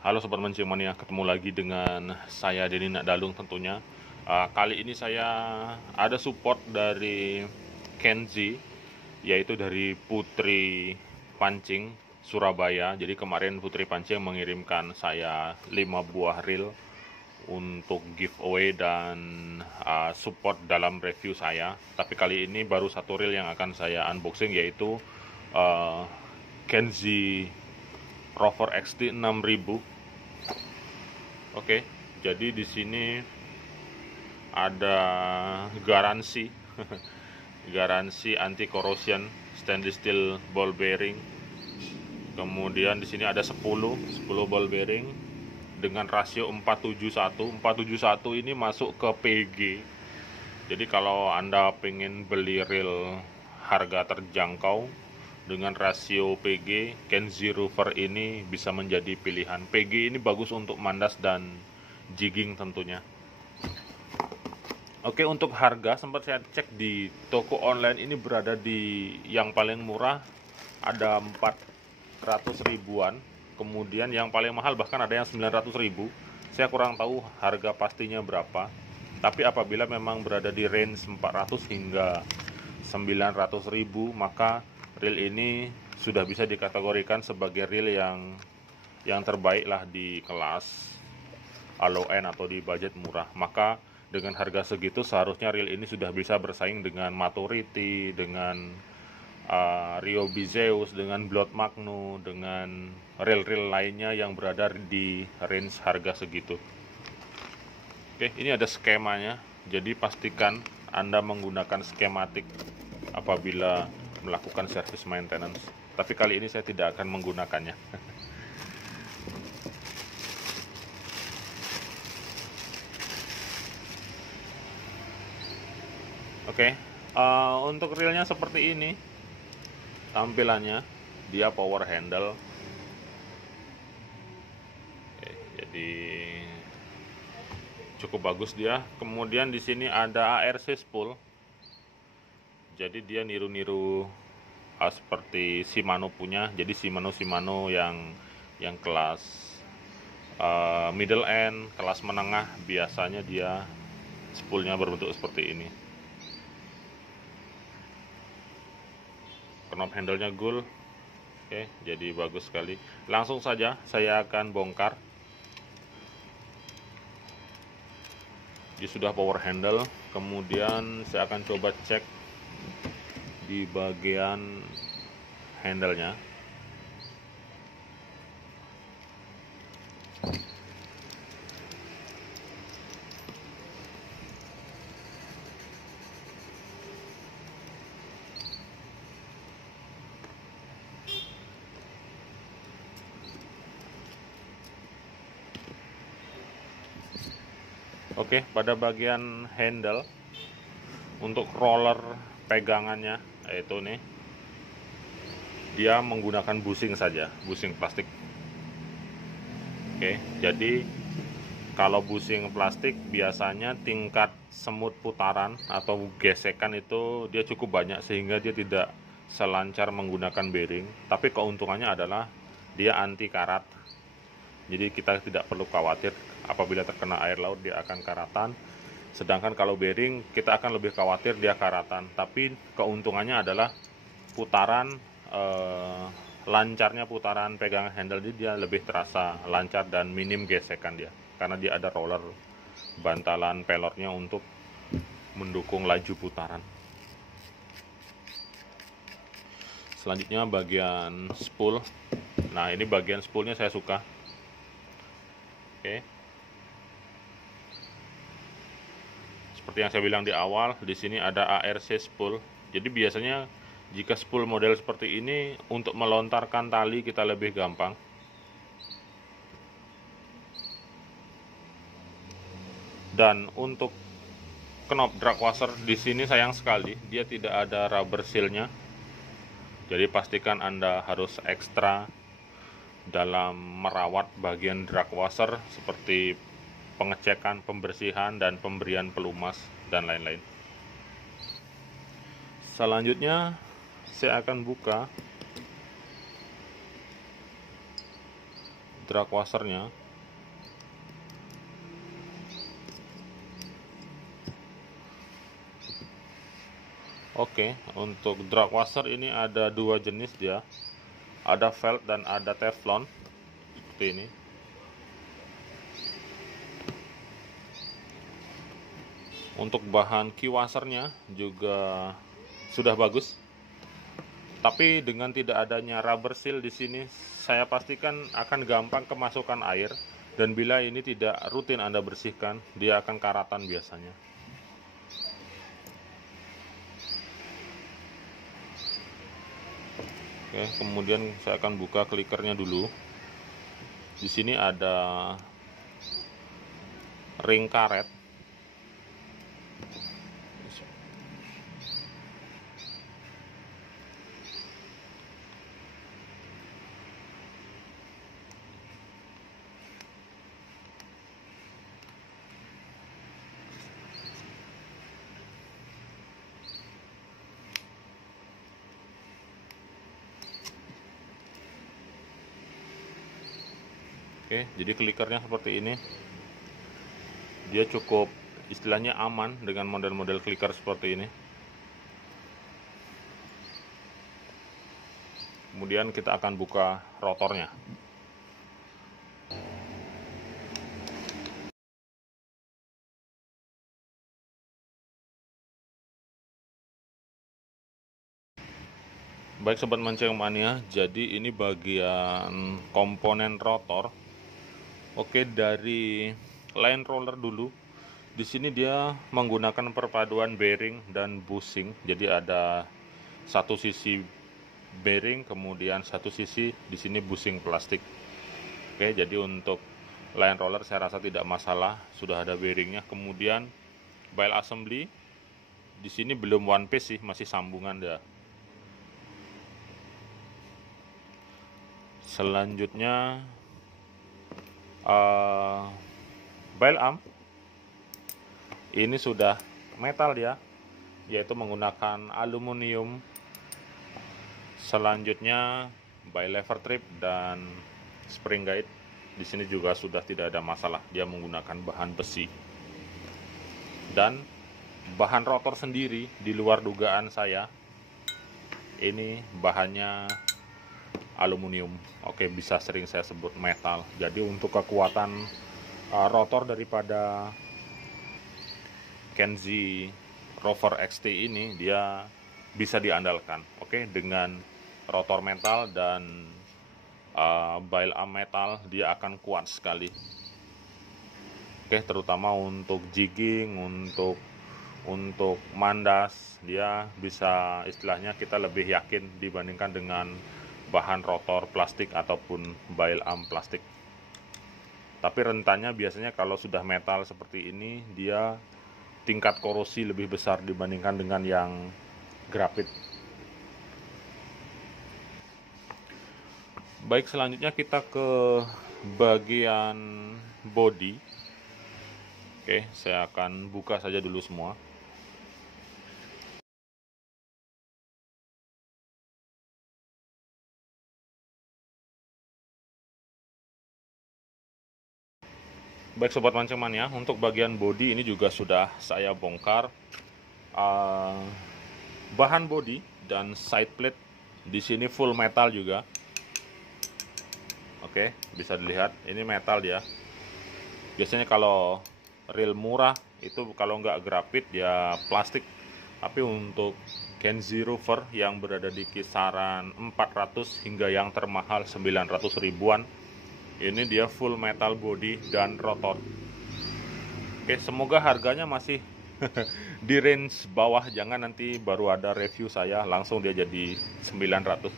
Halo Sobat Mancing Mania, ketemu lagi dengan saya Denny Nakdalung tentunya. Kali ini saya ada support dari Kenzi, yaitu dari Putri Pancing Surabaya. Jadi kemarin Putri Pancing mengirimkan saya 5 buah reel untuk giveaway dan support dalam review saya. Tapi kali ini baru satu reel yang akan saya unboxing, yaitu Kenzi Rover XT 6000. Oke, jadi di sini ada garansi garansi anti corrosion stainless steel ball bearing. Kemudian di sini ada 10 ball bearing dengan rasio 471. 471 ini masuk ke PG. Jadi kalau Anda pengen beli reel harga terjangkau dengan rasio PG, Kenzi Rover ini bisa menjadi pilihan. PG ini bagus untuk mandas dan jigging tentunya. Oke, untuk harga sempat saya cek di toko online, ini berada di yang paling murah ada 400 ribuan. Kemudian yang paling mahal bahkan ada yang 900 ribu. Saya kurang tahu harga pastinya berapa. Tapi apabila memang berada di range 400 hingga 900 ribu, maka reel ini sudah bisa dikategorikan sebagai reel yang terbaik lah di kelas low end atau di budget murah. Maka dengan harga segitu seharusnya reel ini sudah bisa bersaing dengan Maturity, dengan Ryobi Zeus, dengan Blood Magno, dengan reel-reel lainnya yang berada di range harga segitu. Oke, ini ada skemanya. Jadi pastikan Anda menggunakan skematik apabila melakukan service maintenance. Tapi kali ini saya tidak akan menggunakannya. Oke, untuk reelnya seperti ini tampilannya. Dia power handle. Oke, jadi cukup bagus dia. Kemudian di sini ada ARC spool. Jadi dia niru-niru seperti Shimano punya. Jadi Shimano yang kelas middle end, kelas menengah, biasanya dia spoolnya berbentuk seperti ini. Knob handle-nya gold. Oke, jadi bagus sekali. Langsung saja saya akan bongkar. Dia sudah power handle. Kemudian saya akan coba cek di bagian handle-nya. Oke, pada bagian handle untuk roller pegangannya, yaitu nih, dia menggunakan bushing saja, bushing plastik. Oke, jadi kalau bushing plastik biasanya tingkat semut putaran atau gesekan itu dia cukup banyak sehingga dia tidak selancar menggunakan bearing. Tapi keuntungannya adalah dia anti karat. Jadi kita tidak perlu khawatir apabila terkena air laut dia akan karatan. Sedangkan kalau bearing kita akan lebih khawatir dia karatan. Tapi keuntungannya adalah putaran, lancarnya putaran pegangan handle dia lebih terasa lancar dan minim gesekan dia. Karena dia ada roller bantalan pelotnya untuk mendukung laju putaran. Selanjutnya bagian spool. Nah, ini bagian spoolnya saya suka. Oke. Seperti yang saya bilang di awal, di sini ada ARC spool. Jadi biasanya jika spool model seperti ini untuk melontarkan tali kita lebih gampang. Dan untuk knob drag washer di sini sayang sekali dia tidak ada rubber seal-nya. Jadi pastikan Anda harus ekstra dalam merawat bagian drag washer seperti pengecekan, pembersihan, dan pemberian pelumas dan lain-lain. Selanjutnya saya akan buka drag washernya. Oke, untuk drag washer ini ada dua jenis dia. Ada felt dan ada teflon. Seperti ini. Untuk bahan key washernya juga sudah bagus. Tapi dengan tidak adanya rubber seal di sini, saya pastikan akan gampang kemasukan air, dan bila ini tidak rutin Anda bersihkan, dia akan karatan biasanya. Oke, kemudian saya akan buka klikernya dulu. Di sini ada ring karet. Oke, jadi klikernya seperti ini. Dia cukup istilahnya aman dengan model-model kliker seperti ini. Kemudian kita akan buka rotornya. Baik sobat mancing mania, jadi ini bagian komponen rotor. Oke, dari line roller dulu. Di sini dia menggunakan perpaduan bearing dan bushing. Jadi ada satu sisi bearing, kemudian satu sisi di sini bushing plastik. Oke, jadi untuk line roller saya rasa tidak masalah, sudah ada bearingnya. Kemudian bile assembly di sini belum one piece sih, masih sambungan dia. Selanjutnya bile arm ini sudah metal dia, yaitu menggunakan aluminium. Selanjutnya bile lever trip dan spring guide di sini juga sudah tidak ada masalah, dia menggunakan bahan besi. Dan bahan rotor sendiri di luar dugaan saya, ini bahannya aluminium. Oke, bisa sering saya sebut metal. Jadi untuk kekuatan rotor daripada Kenzie Rover XT ini, dia bisa diandalkan. Oke, dengan rotor metal dan bile arm metal, dia akan kuat sekali. Oke, terutama untuk jigging, untuk mandas, dia bisa istilahnya kita lebih yakin dibandingkan dengan bahan rotor plastik ataupun bile arm plastik. Tapi rentannya biasanya kalau sudah metal seperti ini, dia tingkat korosi lebih besar dibandingkan dengan yang grafit. Baik, selanjutnya kita ke bagian body. Oke, saya akan buka saja dulu semua. Baik sobat mancing mania, untuk bagian body ini juga sudah saya bongkar. Bahan body dan side plate di sini full metal juga. Oke, bisa dilihat ini metal dia. Biasanya kalau reel murah itu kalau nggak grafit ya plastik. Tapi untuk Kenzie Rover yang berada di kisaran 400 hingga yang termahal 900 ribuan, ini dia full metal body dan rotor. Oke, semoga harganya masih di range bawah, jangan nanti baru ada review saya langsung dia jadi 900.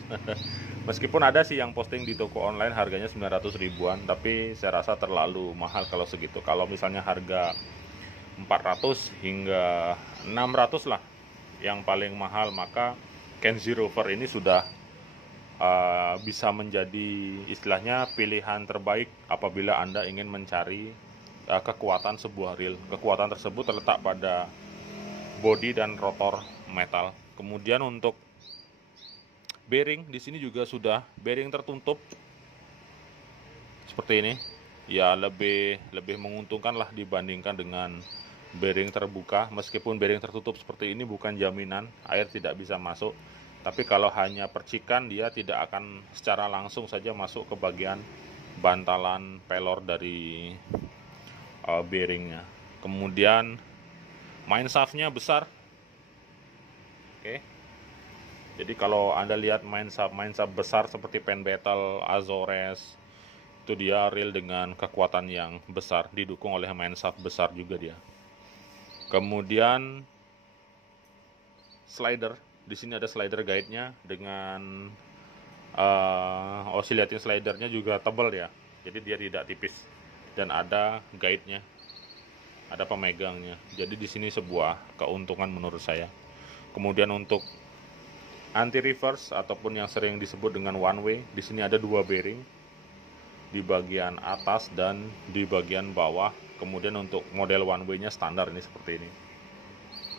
Meskipun ada sih yang posting di toko online harganya 900 ribuan, tapi saya rasa terlalu mahal kalau segitu. Kalau misalnya harga 400 hingga 600 lah yang paling mahal, maka Kenzie Rover ini sudah bisa menjadi istilahnya pilihan terbaik apabila Anda ingin mencari kekuatan sebuah reel. Kekuatan tersebut terletak pada bodi dan rotor metal. Kemudian untuk bearing di sini juga sudah bearing tertutup seperti ini. Ya lebih menguntungkan lah dibandingkan dengan bearing terbuka. Meskipun bearing tertutup seperti ini bukan jaminan air tidak bisa masuk, tapi kalau hanya percikan dia tidak akan secara langsung saja masuk ke bagian bantalan pelor dari bearingnya. Kemudian main shaftnya besar. Oke. Jadi kalau Anda lihat main shaft besar seperti Penn Battle, Azores, itu dia reel dengan kekuatan yang besar, didukung oleh main shaft besar juga dia. Kemudian slider, di sini ada slider guide-nya dengan oscillating slidernya juga tebal ya. Jadi dia tidak tipis dan ada guide-nya, ada pemegangnya. Jadi di sini sebuah keuntungan menurut saya. Kemudian untuk anti reverse ataupun yang sering disebut dengan one way, di sini ada 2 bearing di bagian atas dan di bagian bawah. Kemudian untuk model one way-nya standar ini seperti ini.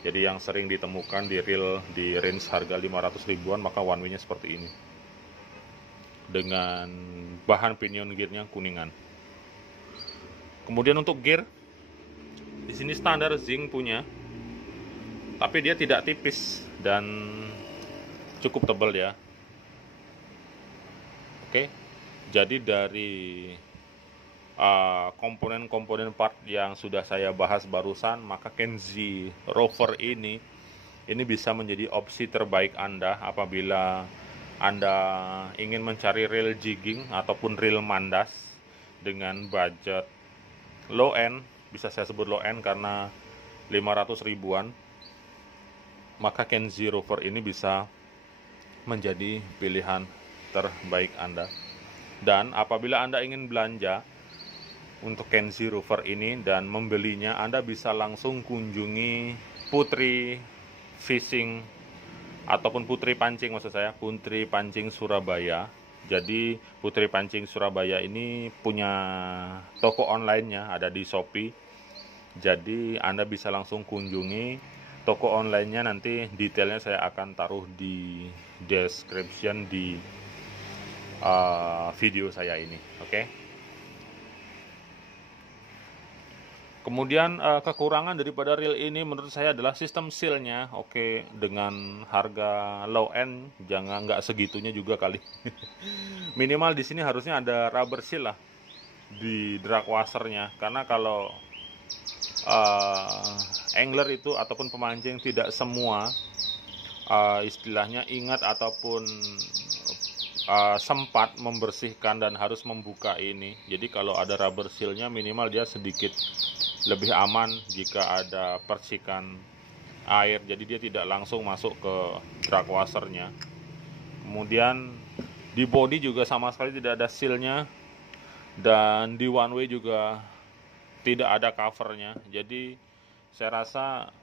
Jadi yang sering ditemukan di reel di range harga 500 ribuan, maka one way-nya seperti ini. Dengan bahan pinion gear-nya kuningan. Kemudian untuk gear, di sini standar zinc punya, tapi dia tidak tipis dan cukup tebal ya. Oke. Jadi dari komponen-komponen part yang sudah saya bahas barusan, maka Kenzi Rover ini bisa menjadi opsi terbaik Anda apabila Anda ingin mencari reel jigging ataupun reel mandas dengan budget low end. Bisa saya sebut low end karena 500 ribuan, maka Kenzi Rover ini bisa menjadi pilihan terbaik Anda. Dan apabila Anda ingin belanja untuk Kenzi Rover ini dan membelinya, Anda bisa langsung kunjungi Putri Fishing ataupun Putri Pancing, maksud saya Putri Pancing Surabaya. Jadi Putri Pancing Surabaya ini punya toko online-nya, ada di Shopee. Jadi Anda bisa langsung kunjungi toko online-nya, nanti detailnya saya akan taruh di description di video saya ini. Oke. Kemudian kekurangan daripada reel ini menurut saya adalah sistem seal-nya. Oke, dengan harga low end nggak segitunya juga kali. Minimal di sini harusnya ada rubber seal lah di drag washer-nya, karena kalau angler itu ataupun pemancing tidak semua istilahnya ingat ataupun sempat membersihkan dan harus membuka ini. Jadi kalau ada rubber seal-nya minimal dia sedikit lebih aman jika ada percikan air, jadi dia tidak langsung masuk ke drag washer-nya. Kemudian di body juga sama sekali tidak ada seal-nya, dan di one way juga tidak ada covernya. Jadi saya rasa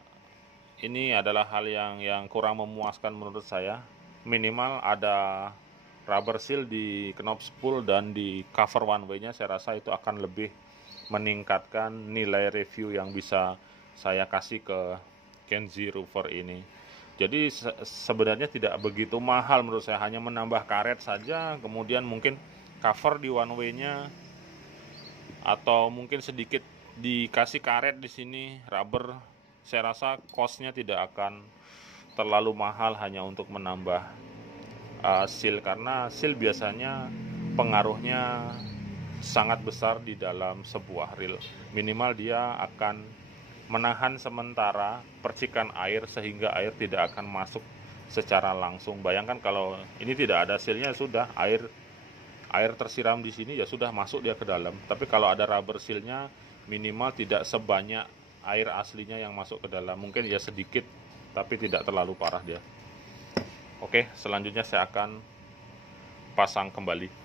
ini adalah hal yang kurang memuaskan menurut saya. Minimal ada rubber seal di knob spool dan di cover one way-nya, saya rasa itu akan lebih meningkatkan nilai review yang bisa saya kasih ke Kenzi Rover ini. Jadi sebenarnya tidak begitu mahal menurut saya, hanya menambah karet saja, kemudian mungkin cover di one way-nya, atau mungkin sedikit dikasih karet di sini rubber. Saya rasa cost-nya tidak akan terlalu mahal hanya untuk menambah seal, karena seal biasanya pengaruhnya sangat besar di dalam sebuah reel. Minimal dia akan menahan sementara percikan air sehingga air tidak akan masuk secara langsung. Bayangkan kalau ini tidak ada seal-nya, sudah air tersiram di sini ya sudah masuk dia ke dalam. Tapi kalau ada rubber seal-nya minimal tidak sebanyak air aslinya yang masuk ke dalam. Mungkin ya sedikit tapi tidak terlalu parah dia. Oke, selanjutnya saya akan pasang kembali.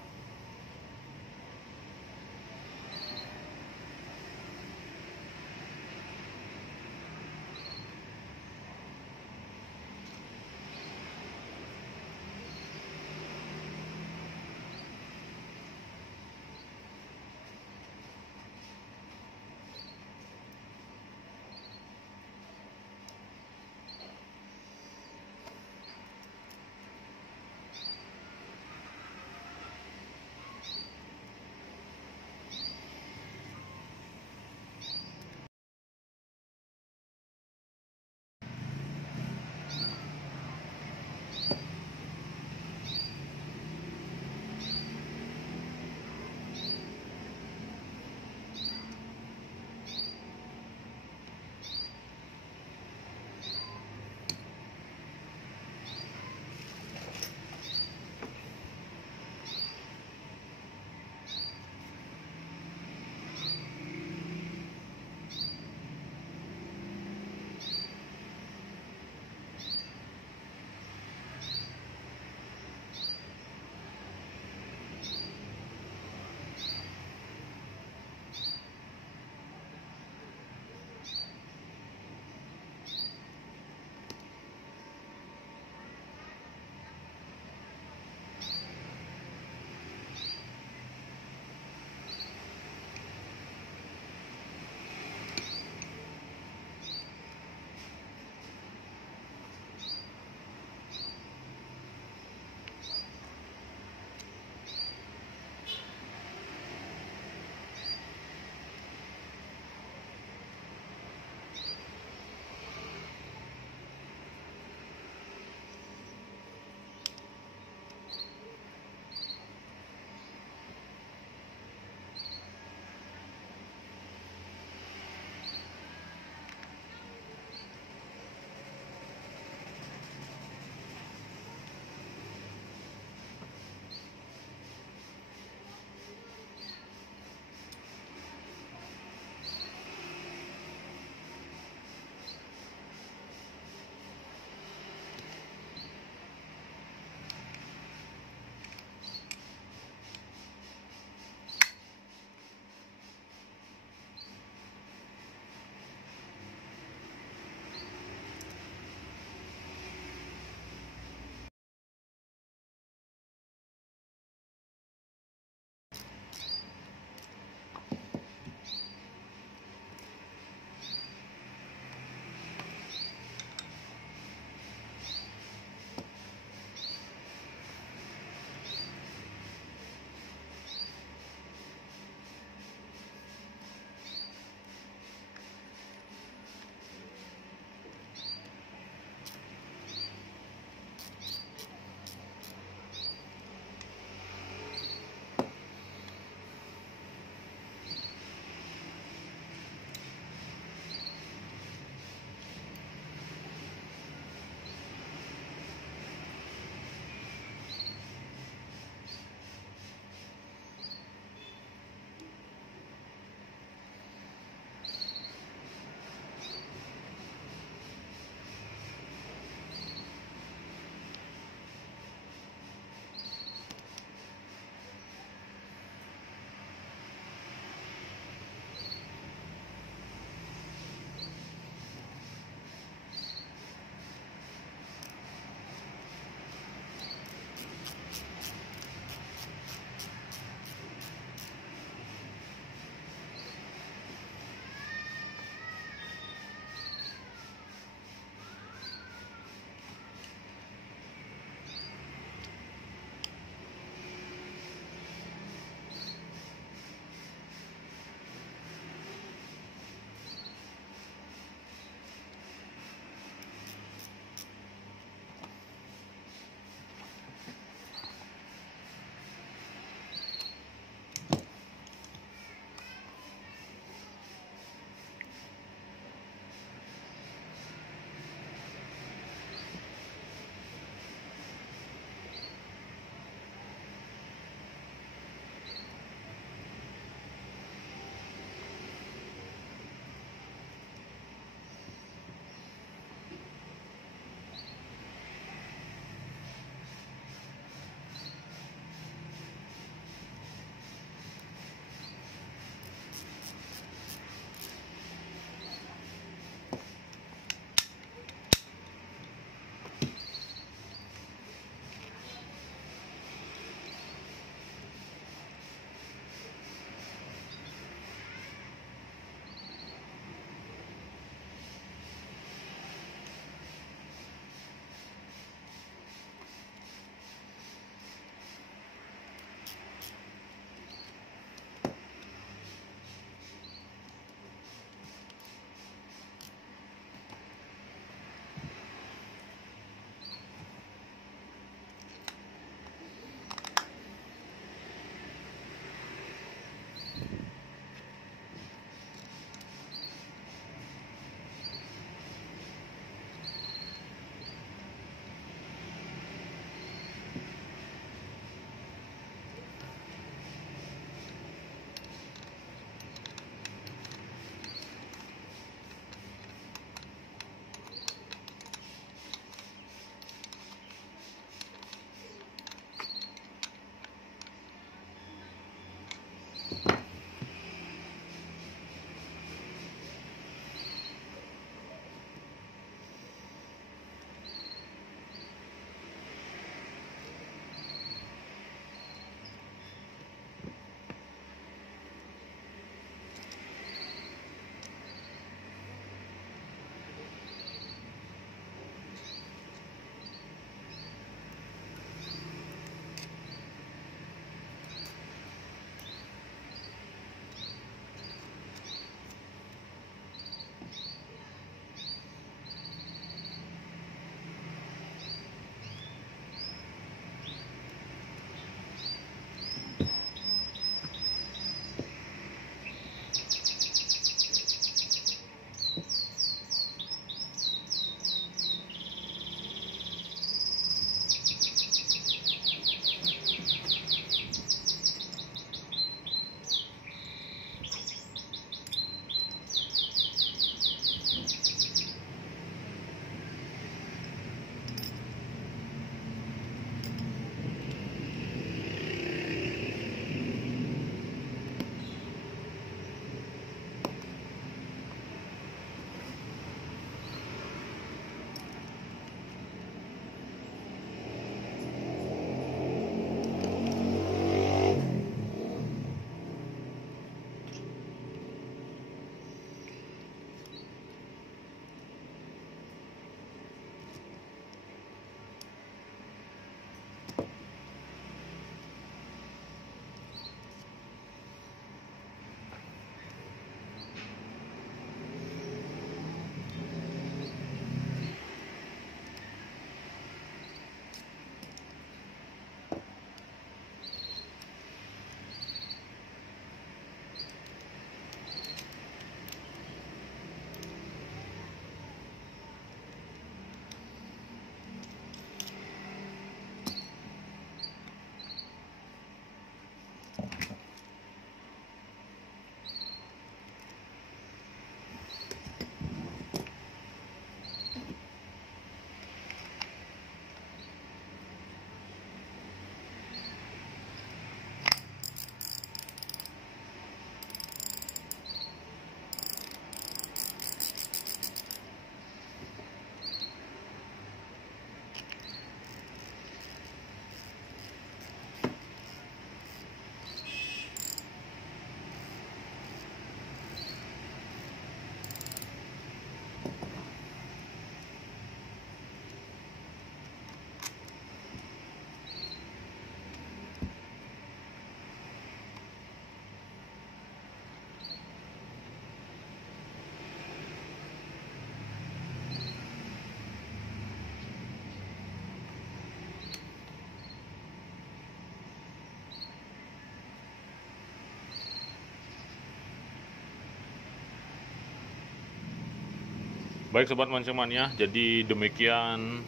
Baik sobat mancing-mania, jadi demikian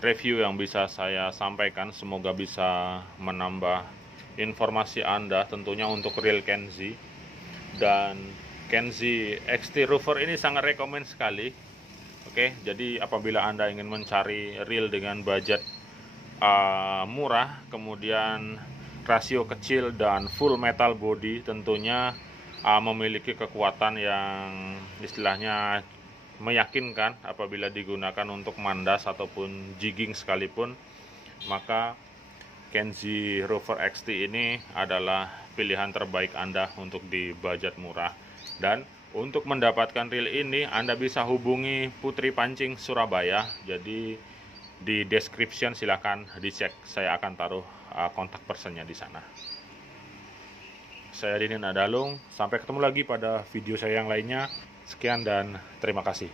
review yang bisa saya sampaikan. Semoga bisa menambah informasi Anda tentunya untuk reel Kenzi. Dan Kenzi XT Rover ini sangat rekomend sekali. Oke, jadi apabila Anda ingin mencari reel dengan budget murah, kemudian rasio kecil dan full metal body, tentunya memiliki kekuatan yang istilahnya meyakinkan apabila digunakan untuk mandas ataupun jigging sekalipun, maka Kenzi Rover XT ini adalah pilihan terbaik Anda untuk di budget murah. Dan untuk mendapatkan reel ini Anda bisa hubungi Putri Pancing Surabaya. Jadi di description silahkan dicek, saya akan taruh kontak personnya di sana. Saya Dinin Adalung, sampai ketemu lagi pada video saya yang lainnya. Sekian dan terima kasih.